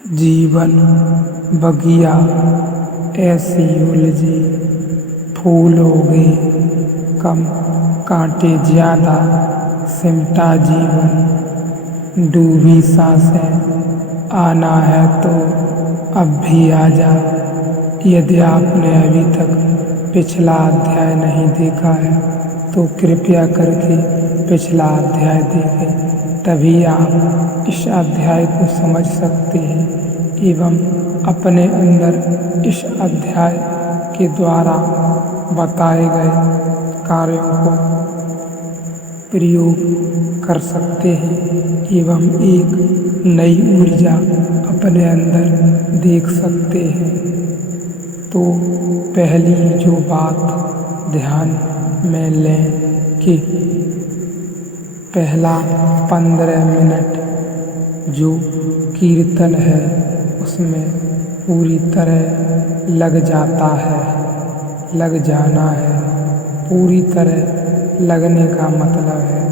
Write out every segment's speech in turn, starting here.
जीवन बगिया ऐसी उलझी, फूल उगे कम कांटे ज्यादा, सिमटा जीवन डूबी सांसें। आना है तो अब भी आजा। यदि आपने अभी तक पिछला अध्याय नहीं देखा है तो कृपया करके पिछला अध्याय देखें, तभी आप इस अध्याय को समझ सकते हैं एवं अपने अंदर इस अध्याय के द्वारा बताए गए कार्यों को प्रयोग कर सकते हैं एवं एक नई ऊर्जा अपने अंदर देख सकते हैं। तो पहली जो बात ध्यान में लें कि पहला 15 मिनट जो कीर्तन है उसमें पूरी तरह लग जाना है। पूरी तरह लगने का मतलब है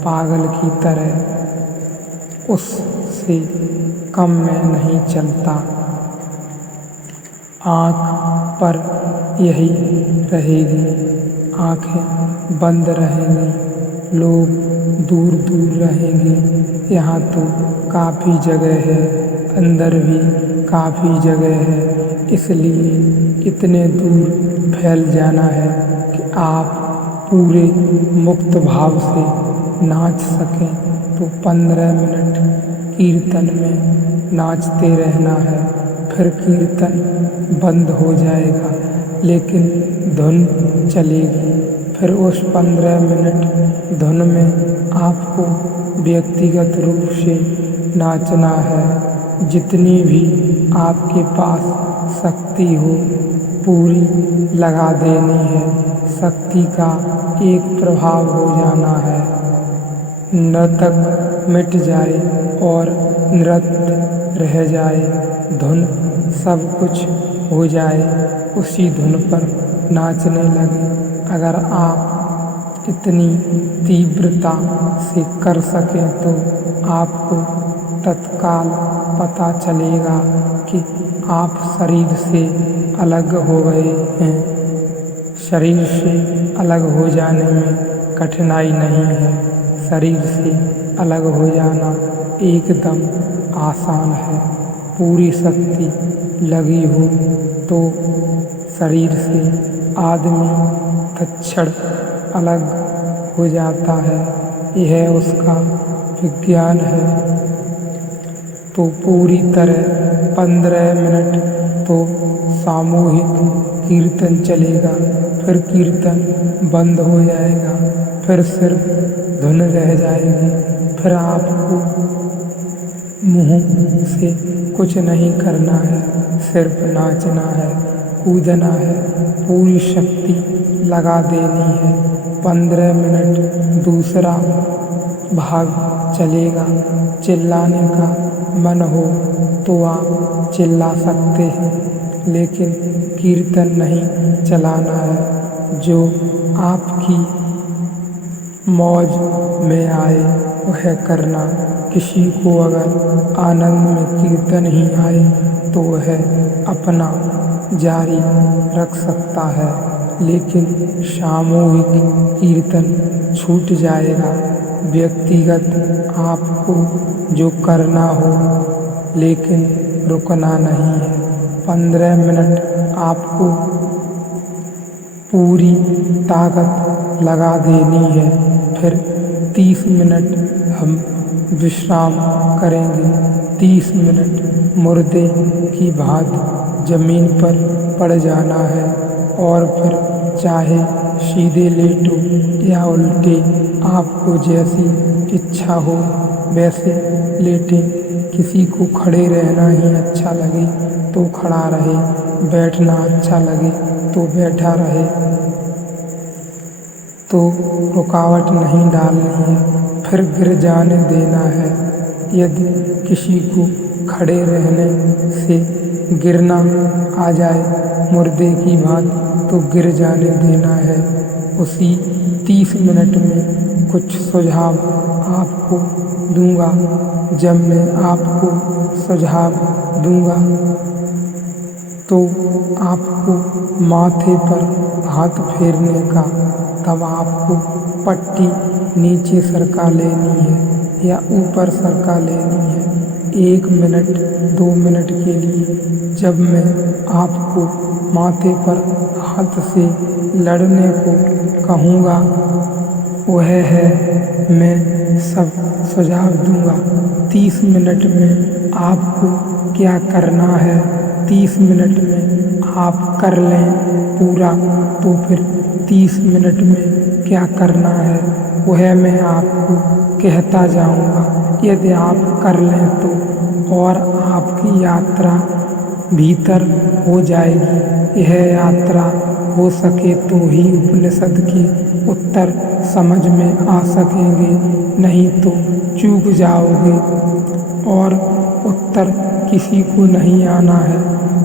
पागल की तरह उससे कम में नहीं चलता। आँख पर यही रहेगी, आँखें बंद रहेंगी, लोग दूर दूर रहेंगे। यहाँ तो काफ़ी जगह है, अंदर भी काफ़ी जगह है, इसलिए इतने दूर फैल जाना है कि आप पूरे मुक्त भाव से नाच सकें। तो 15 मिनट कीर्तन में नाचते रहना है। फिर कीर्तन बंद हो जाएगा लेकिन धुन चलेगी। फिर उस 15 मिनट धुन में आपको व्यक्तिगत रूप से नाचना है। जितनी भी आपके पास शक्ति हो पूरी लगा देनी है। शक्ति का एक प्रभाव हो जाना है। नर्तक मिट जाए और नृत्य रह जाए, धुन सब कुछ हो जाए, उसी धुन पर नाचने लगे। अगर आप इतनी तीव्रता से कर सकें तो आपको तत्काल पता चलेगा कि आप शरीर से अलग हो गए हैं। शरीर से अलग हो जाने में कठिनाई नहीं है। शरीर से अलग हो जाना एकदम आसान है। पूरी शक्ति लगी हो तो शरीर से आदमी तत्क्षण अलग हो जाता है। यह उसका विज्ञान है। तो पूरी तरह 15 मिनट तो सामूहिक कीर्तन चलेगा, फिर कीर्तन बंद हो जाएगा, फिर सिर्फ धुन रह जाएगी। फिर आपको मुंह से कुछ नहीं करना है, सिर्फ नाचना है, कूदना है, पूरी शक्ति लगा देनी है। 15 मिनट दूसरा भाग चलेगा। चिल्लाने का मन हो तो आप चिल्ला सकते हैं, लेकिन कीर्तन नहीं चलाना है। जो आपकी मौज में आए वह करना। किसी को अगर आनंद में कीर्तन ही आए तो वह अपना जारी रख सकता है, लेकिन सामूहिक कीर्तन छूट जाएगा। व्यक्तिगत आपको जो करना हो, लेकिन रुकना नहीं है। 15 मिनट आपको पूरी ताकत लगा देनी है। फिर 30 मिनट हम विश्राम करेंगे। 30 मिनट मुर्दे की भांति जमीन पर पड़ जाना है और फिर चाहे सीधे लेटो या उल्टे, आपको जैसी इच्छा हो वैसे लेटें। किसी को खड़े रहना ही अच्छा लगे तो खड़ा रहे, बैठना अच्छा लगे तो बैठा रहे। तो रुकावट नहीं डालनी है, फिर गिर जाने देना है। यदि किसी को खड़े रहने से गिरना आ जाए मुर्दे की भांति तो गिर जाने देना है। उसी 30 मिनट में कुछ सुझाव आपको दूंगा। जब मैं आपको सुझाव दूंगा तो आपको माथे पर हाथ फेरने का, तब आपको पट्टी नीचे सरका लेनी है या ऊपर सरका लेनी है। 1 मिनट 2 मिनट के लिए जब मैं आपको माथे पर हाथ से लड़ने को कहूँगा, वह है मैं सब सुझाव दूंगा। 30 मिनट में आपको क्या करना है, 30 मिनट में आप कर लें पूरा तो फिर 30 मिनट में क्या करना है वह मैं आपको कहता जाऊंगा। यदि आप कर लें तो और आपकी यात्रा भीतर हो जाएगी। यह यात्रा हो सके तो ही उपनिषद के उत्तर समझ में आ सकेंगे, नहीं तो चूक जाओगे। और उत्तर किसी को नहीं आना है,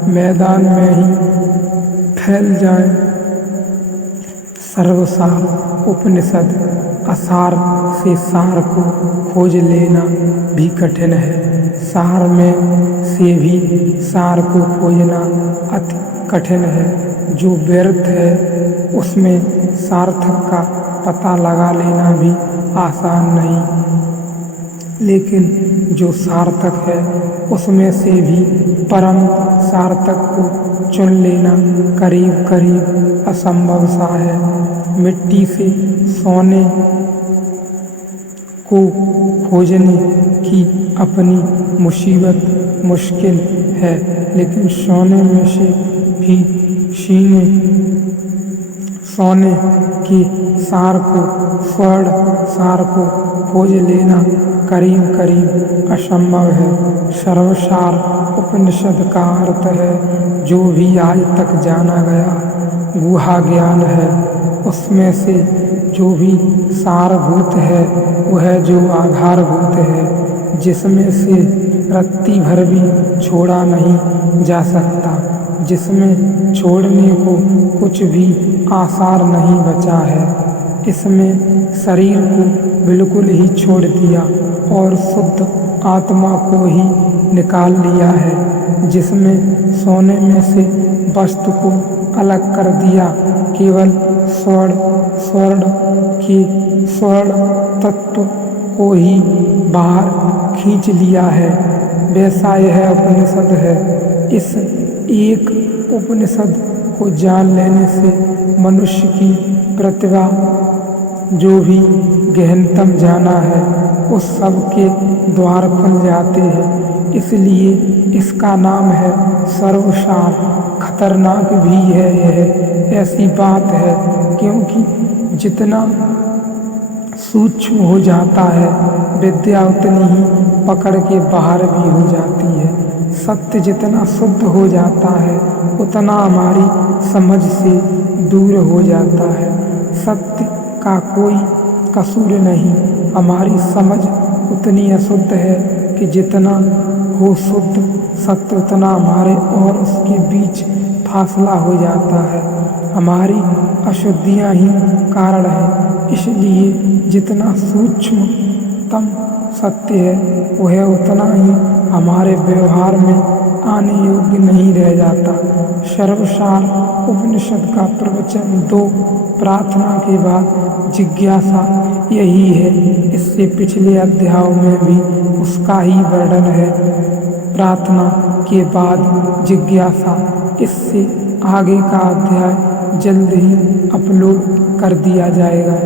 मैदान में ही फैल जाए। सर्वसार उपनिषद, असार से सार को खोज लेना भी कठिन है, सार में से भी सार को खोजना अति कठिन है। जो व्यर्थ है उसमें सार्थक का पता लगा लेना भी आसान नहीं, लेकिन जो सार्थक है उसमें से भी परम सार्थक को चुन लेना करीब करीब असंभव सा है। मिट्टी से सोने को खोजने की अपनी मुसीबत मुश्किल है, लेकिन सोने में से भी सोने के सार को, स्वर्ण सार को खोज लेना करीब करीब असंभव है। सर्वसार उपनिषद का अर्थ है जो भी आज तक जाना गया गुहा ज्ञान है, उसमें से जो भी सारभूत है वह जो आधारभूत है, जिसमें से रत्ती भर भी छोड़ा नहीं जा सकता, जिसमें छोड़ने को कुछ भी आसार नहीं बचा है। इसमें शरीर को बिल्कुल ही छोड़ दिया और शुद्ध आत्मा को ही निकाल लिया है, जिसमें सोने में से वस्तु को अलग कर दिया, केवल स्वर्ण के स्वर्ण तत्व को ही बाहर खींच लिया है। वैसा यह उपनिषद है। इस एक उपनिषद को जान लेने से मनुष्य की प्रतिभा जो भी गहनतम जाना है उस सब के द्वार खुल जाते हैं। इसलिए इसका नाम है सर्वसार। खतरनाक भी है यह, ऐसी बात है क्योंकि जितना सूक्ष्म हो जाता है विद्या उतनी ही पकड़ के बाहर भी हो जाती है। सत्य जितना शुद्ध हो जाता है उतना हमारी समझ से दूर हो जाता है। सत्य का कोई कसूर नहीं, हमारी समझ उतनी अशुद्ध है कि जितना हो शुद्ध सत्य उतना हमारे और उसके बीच फासला हो जाता है। हमारी अशुद्धियाँ ही कारण हैं, इसलिए जितना सूक्ष्मतम सत्य है वह उतना ही हमारे व्यवहार में आने योग्य नहीं रह जाता। सर्वसार उपनिषद का प्रवचन 2 प्रार्थना के बाद जिज्ञासा यही है। इससे पिछले अध्यायों में भी उसका ही वर्णन है। प्रार्थना के बाद जिज्ञासा, इससे आगे का अध्याय जल्द ही अपलोड कर दिया जाएगा।